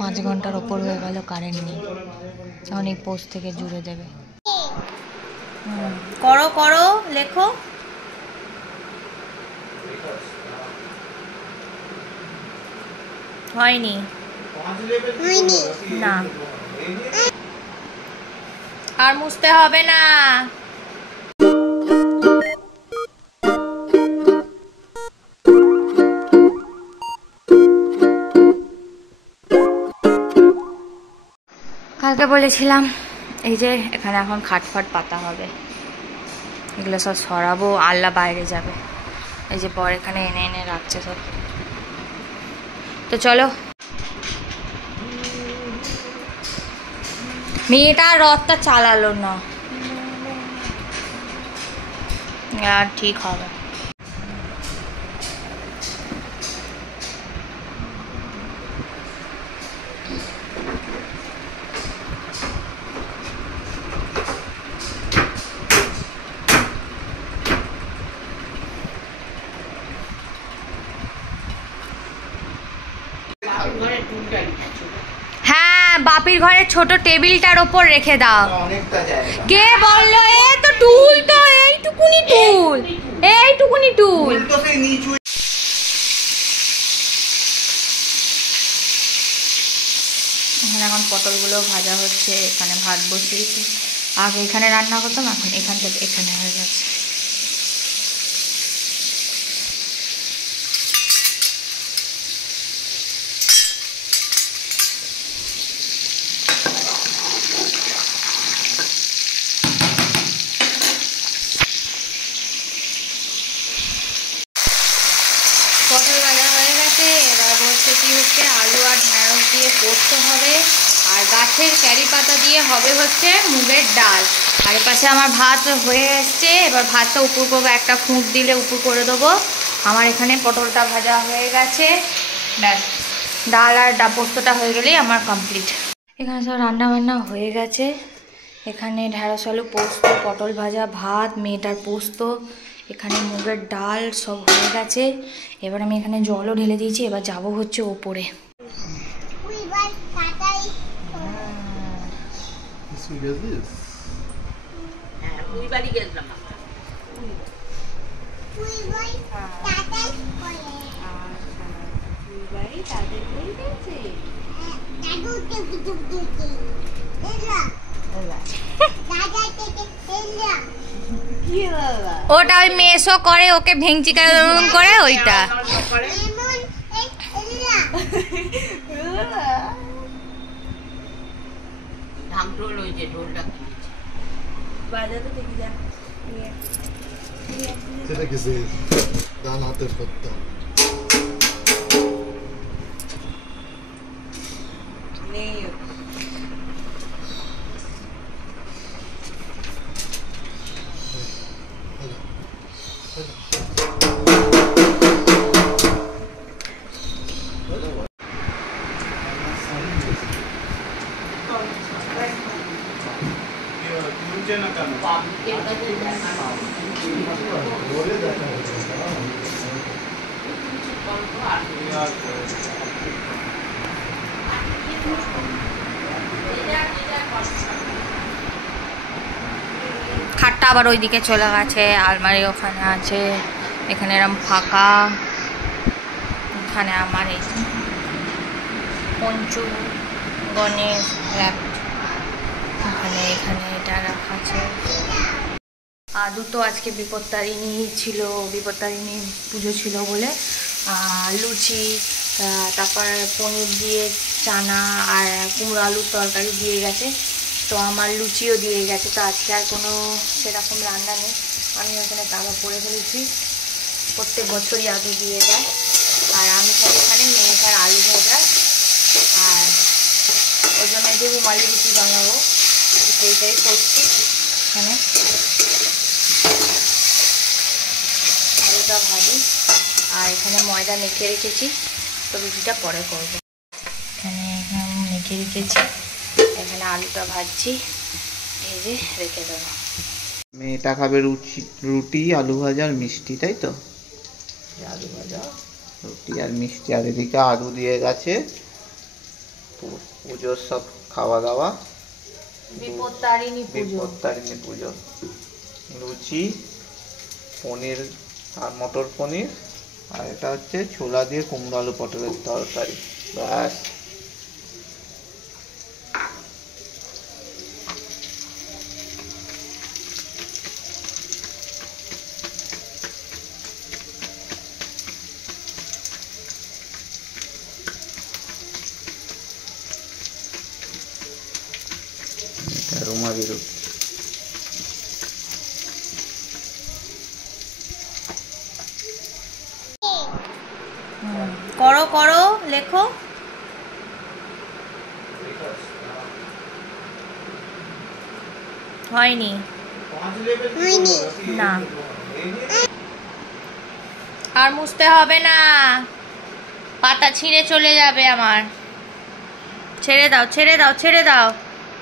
5 ঘন্টার ওপর হয়ে গেল কারেন্ট নেই, এখন এই পোস্ট থেকে জুড়ে দেবে। করো করো, লেখো। হয়নি না, আর মুছতে হবে না। কালকে বলেছিলাম এই যে এখানে এখন খাটফাট পাতা হবে, এগুলো সব সরাবো, আল্লাহ বাইরে যাবে। এই যে পর এখানে এনে এনে রাখছে সব। তো চলো, মেয়েটা রথটা চালালো না, আর ঠিক হবে। হ্যাঁ, বাপির ঘরের ছোট টেবিলটার ওপর রেখে দাও। কে বললো? এ তো টুল, তো এইটুকুনি টুল, এইটুকুনি টুল। এখানে এখন পটলগুলো ভাজা হচ্ছে, এখানে ভাত বসিয়েছি। আগে এখানে রান্না করতাম, এখন এখান থেকে এখানে হয়ে গেছে। পটল ভাজা হয়ে গেছে, এবার বলছে কি হচ্ছে আলু আর ঢেঁড়স দিয়ে পোস্ত হবে, আর গাছের ক্যারি পাতা দিয়ে হবে হচ্ছে মুগের ডাল। আর এপাশে আমার ভাত হয়ে এসছে, এবার ভাতটা উপর করবো, একটা ফুঁক দিলে উপর করে দেবো। আমার এখানে পটলটা ভাজা হয়ে গেছে, ব্যাস ডাল আর পোস্তটা হয়ে গেলেই আমার কমপ্লিট। এখানে সব রান্না বান্না হয়ে গেছে। এখানে ঢেঁড়স আলু পোস্ত, পটল ভাজা, ভাত, মেয়েটার পোস্ত, এখানে মুগের ডাল সব হয়ে গেছে। এবার আমি এখানে জলও ঢেলে দিয়েছি, এবার যাব হচ্ছে ওপরে। ওটা ওই মেসো করে, ওকে ভেঙচি করে ওইটা। সেটা কিছু ডান হাতের করতে খাটটা আবার ওইদিকে চলে গেছে, আলমারি ওখানে আছে, এখানে এরম ফাঁকা। এখানে আমার এই পঞ্চু গণেশ এখানে এখানে এটা রাখা আছে। দুটো আজকে বিপত্তারিণী ছিল, বিপত্তারিণী পুজো ছিল বলে লুচি, তারপর পনির দিয়ে চানা আর কুমড়ো আলুর তরকারি দিয়ে গেছে। তো আমার লুচিও দিয়ে গেছে, তো আজকে আর কোনো সেরকম রান্না নেই। আমি ওখানে তাওয়া পরে ফেলেছি, প্রত্যেক বছরই আগে দিয়ে দেয়। আর আমি খালি এখানে মেয়েটার আলু ভাজা, আর ওই জন্য যে রুমালি রুটি বানাবো সেইটাই করছি। এখানে আলুটা ভাজি, আর এখানে ময়দা মেখে রেখেছি, তো রুটিটা পরে করবো। এখানে মেখে রেখেছি, এখানে আলুটা ভাজছি, এই যে রেখে দেবো। মেয়েটা খাবে রুটি, আলু ভাজা আর মিষ্টি, তাই তো? আলু ভাজা রুটি আর মিষ্টি, আর এদিকে আলু দিয়ে গেছে। পুজোর সব খাওয়া দাওয়া, বিপত্তারিণী পুজো। বিপত্তারিণী পুজো। লুচি, পনির আর মটর পনির, আর এটা হচ্ছে ছোলা দিয়ে কুমড়ো আলু পটলের তরকারি। ব্যাস। রুমালি রুটি। করো করো, লেখো। হয়নি না, আর মুছতে হবে না, পাতা ছিঁড়ে চলে যাবে আমার। ছেড়ে দাও ছেড়ে দাও ছেড়ে দাও,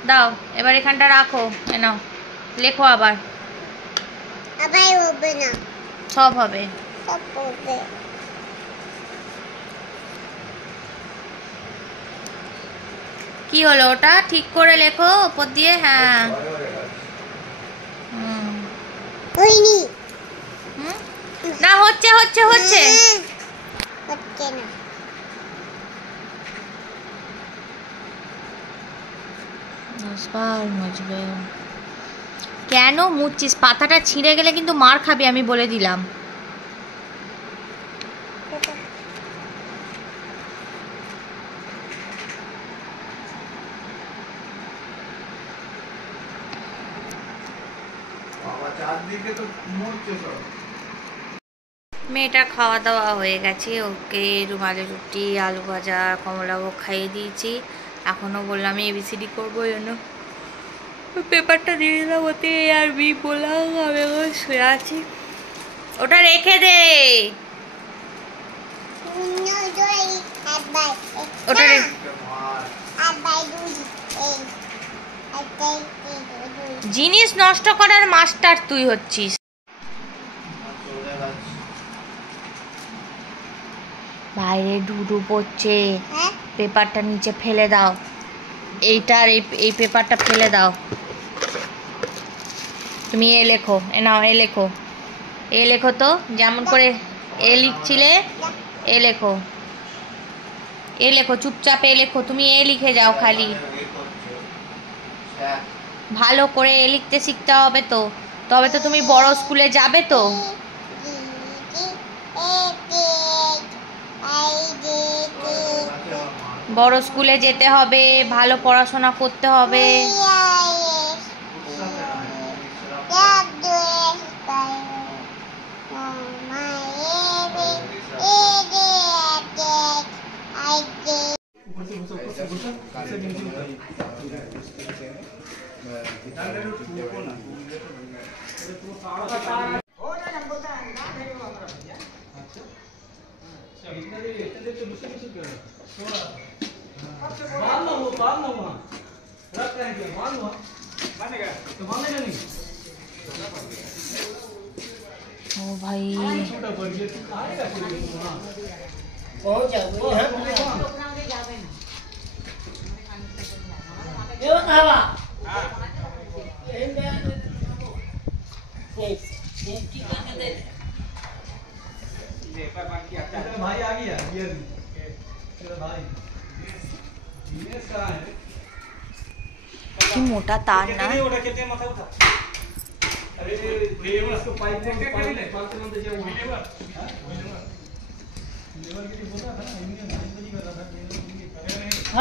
দাও এবার এখানটা রাখো। নাও লেখো আবার। হবে না, সব হবে। সব হবে। কি হলো ওটা? ঠিক করে লেখো উপর দিয়ে। হ্যাঁ হয়নি। না, হচ্ছে হচ্ছে হচ্ছে। হচ্ছে না। মুছবে কেন? মুছছিস? পাতাটা ছিঁড়ে গেলে কিন্তু মার খাবি, আমি বলে দিলাম। মেয়েটার খাওয়া দাওয়া হয়ে গেছে। ওকে রুমালি রুটি, আলু ভাজা, কমলাভোগ খাইয়ে দিয়েছি। এখনও বললাম ABCD করবো, ওই জন্য পেপারটা দিয়ে দিলাম ওতে। আর বি বললাম আমি এখন শুয়ে আছি। ওটা রেখে দে। ওটা জিনিস নষ্ট করার মাস্টার তুই হচ্ছিস। বাইরে ডুডু পড়ছে, পেপারটা নিচে ফেলে দাও। এইটার এই পেপারটা ফেলে দাও। তুমি এ লেখো, এ নাও এ লেখো, এ লেখো তো, যেমন করে এ লিখছিলে এ লেখো, এ লেখো, চুপচাপ এ লেখো। তুমি এ লিখে যাও খালি। ভালো করে এ লিখতে শিখতে হবে তো, তবে তো তুমি বড় স্কুলে যাবে তো। বড় স্কুলে যেতে হবে, ভালো পড়াশোনা করতে হবে। ओ भाई भाई आ गया ये भाई কি মোটা তার না। ওটা কেটে মাথা উঠা। अरे लेबर इसको पाइप में पालते बनते जाओ लेबर लेबर के लिए बोला था ना इंडियन 9 बजे का था।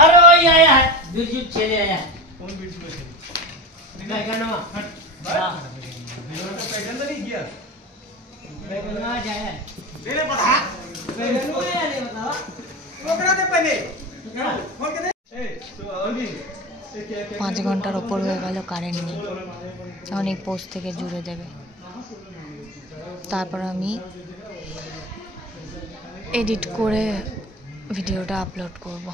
अरे वही आया है बिरजू चले आया है। कौन बीच में थे? मैं कहना हां लेबर का पैटर्न नहीं किया। मैं कहना जाए ले ले बता मैं क्यों आया नहीं बतावा पकड़ा दे पहले फोन कर दे। ए तो अरविंद 5 ঘন্টার ওপর হয়ে গেল কারেন্ট নেই। অনেক পোস্ট থেকে জুড়ে দেবে, তারপর আমি এডিট করে ভিডিওটা আপলোড করব।